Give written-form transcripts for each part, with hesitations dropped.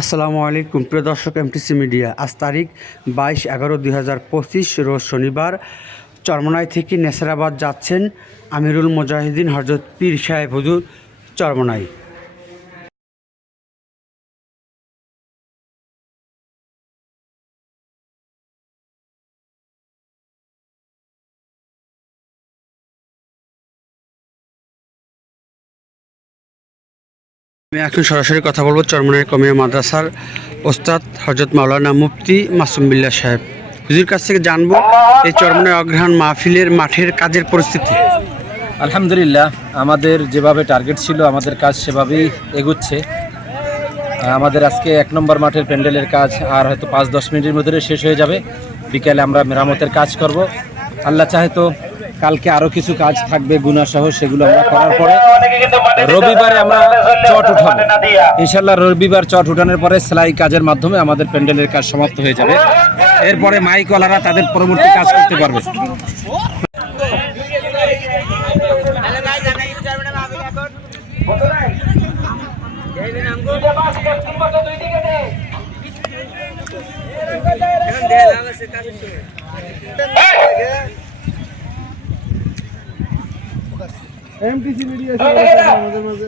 আসসালামু আলাইকুম প্রিয় দর্শক, এমটিসি মিডিয়া। আজ তারিখ 22/11/2025 রোজ শনিবার। চরমনাই থেকে নেসারাবাদ যাচ্ছেন আমিরুল মুজাহিদিন হযরত পীর সাহেব হুজুর চরমনাই। আমি এখন সরাসরি কথা বলবো চরমনাই কমিয়া মাদ্রাসার ওস্তাদ হযরত মাওলানা মুফতি মাসুম বিল্লাহ সাহেব হুজুর কাছ থেকে জানবো এই চরমনাই অগ্রহায়ণ মাহফিলের মাঠের কাজের পরিস্থিতি। আলহামদুলিল্লাহ, আমাদের যেভাবে টার্গেট ছিল আমাদের কাজ সেভাবেই এগুচ্ছে। আমাদের আজকে 1 নম্বর মাঠের প্যান্ডেলের কাজ আর হয়তো 5-10 মিনিটের মধ্যে শেষ হয়ে যাবে। বিকেলে আমরা মেরামতের কাজ করব। আল্লাহ চাহে তো কালকে আরও কিছু কাজ থাকবে গুনাসহ, সেগুলো আমরা করার পরে রবিবারে আমরা চট উঠাবো ইনশাল্লাহ। রবিবার চট উঠানোর পরে সেলাই কাজের মাধ্যমে আমাদের প্যান্ডেলের কাজ সমাপ্ত হয়ে যাবে। এরপরে মাইকওয়ালারা তাদের পরবর্তী কাজ করতে পারবে। এমটিসি মিডিয়া আমাদের মাঝে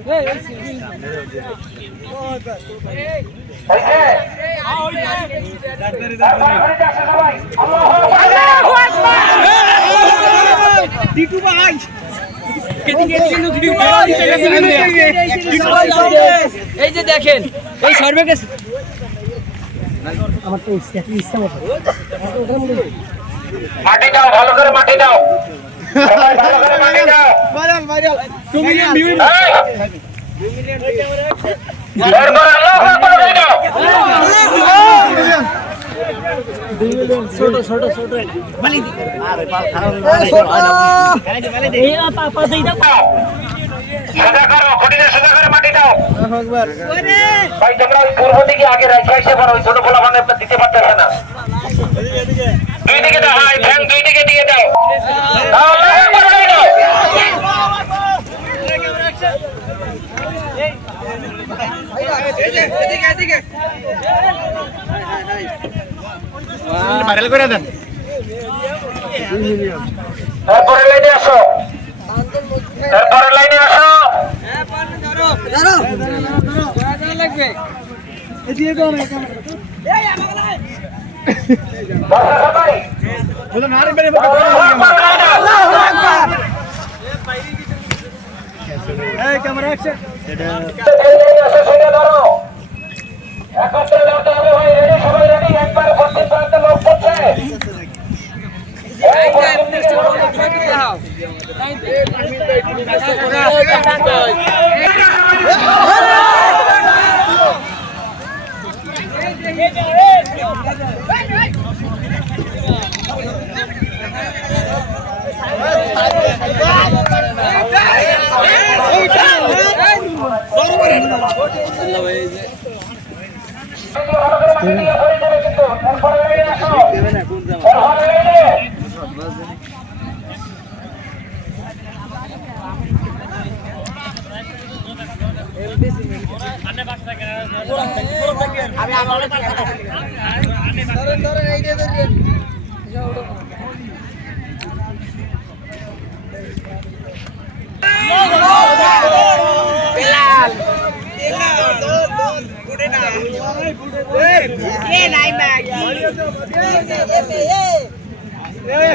টিটু ভাই এই যে দেখেন এই সর্বে গেছে আমার তো ইচ্ছা মতো মাটি দাও, ভালো করে মাটি দাও, ভালো করে মাটি দাও। ভাইরাল ভাইরাল 2 মিলিয়ন ভিউ এরপর আল্লাহু আকবার বলে দাও। ছোট ছোট ছোট মালি আরে পাল খারাপ এই আপা দেই দাও। সোজা করো, খুঁটিতে সোজা করে মাটি দাও। আল্লাহু আকবার। ভাই তোমরা ওই পূর্ব দিকে আগে রাখা এসে পারো, ওই ছোট পোলা মানে দিতে পারতেছে না। দুই দিকে দাও, হাই ফ্যান দুই দিকে দিয়ে দাও। আল্লাহু আকবার বলে দাও। ভাইরাল করে দেন। এরপরে লাইনে আসো, এরপরে লাইনে আসো। এদিকে দাও না ক্যামেরা। বসো সবাই। বলো না আরে মেরে মুখে আল্লাহু আকবার বলে দাও। এই ক্যামেরা অ্যাকশন। এই লাইনে আসো, সেটা ধরো। একত্রে দাঁড়াতে হবে ভাই, রেডি সবাই রেডি। একবার পশ্চিম প্রান্তে লোক পড়ছে।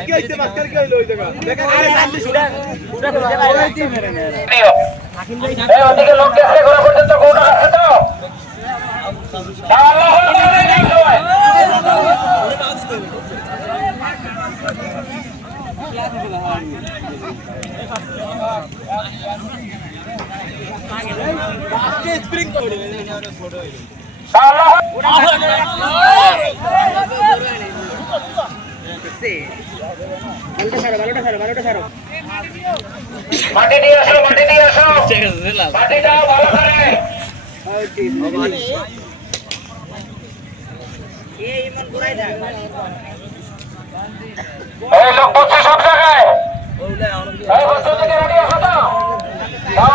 কি হইছে মাস্টার কি হইলো ওই জায়গা দেখা এই ওদিকে লোক গেছে, ঘোরা পর্যন্ত কোন আছে তো? আল্লাহু আকবার বলে দাও সবাই। মাটি দিয়ে আসো, মাটি দিয়ে আসো, মাটি দাও ভালো করে। এই লোক বসছে সব জায়গায়। এই বসতে থেকে রেডি আসো তো।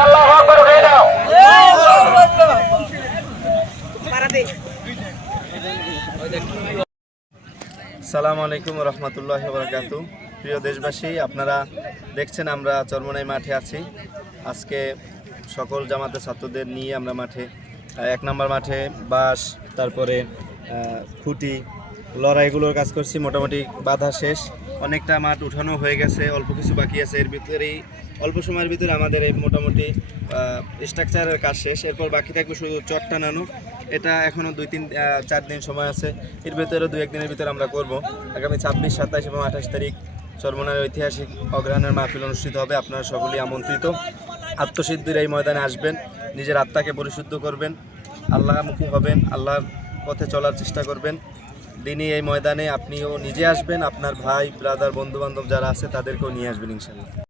আল্লাহু আকবার বলে দাও। সালামু আলাইকুম রহমতুল্লাহি ওয়া বারাকাতুহু। প্রিয় দেশবাসী, আপনারা দেখছেন আমরা চরমনাই মাঠে আছি। আজকে সকল জামাতের ছাত্রদের নিয়ে আমরা মাঠে 1 নম্বর মাঠে বাঁশ, তারপরে খুঁটি, লড়াইগুলোর কাজ করছি। মোটামুটি বাধা শেষ, অনেকটা মাঠ উঠানো হয়ে গেছে, অল্প কিছু বাকি আছে। এর ভিতরেই অল্প সময়ের ভিতরে আমাদের এই মোটামুটি স্ট্রাকচারের কাজ শেষ। এরপর বাকি থাকবে শুধু চট টানানো। এটা এখনও 2-3-4 দিন সময় আছে। এর ভিতরে 2-1 দিনের ভিতরে আমরা করব। আগামী 26, 27 এবং 28 তারিখ চরমনাইয়ের ঐতিহাসিক অগ্রহায়ণের মাহফিল অনুষ্ঠিত হবে। আপনারা সকলেই আমন্ত্রিত। আত্মসিদ্ধির এই ময়দানে আসবেন, নিজের আত্মাকে পরিশুদ্ধ করবেন, আল্লাহমুখী হবেন, আল্লাহর পথে চলার চেষ্টা করবেন। দিনই এই ময়দানে আপনিও নিজে আসবেন, আপনার ভাই, ব্রাদার, বন্ধুবান্ধব যারা আছে তাদেরকেও নিয়ে আসবেন ইনশাআল্লাহ।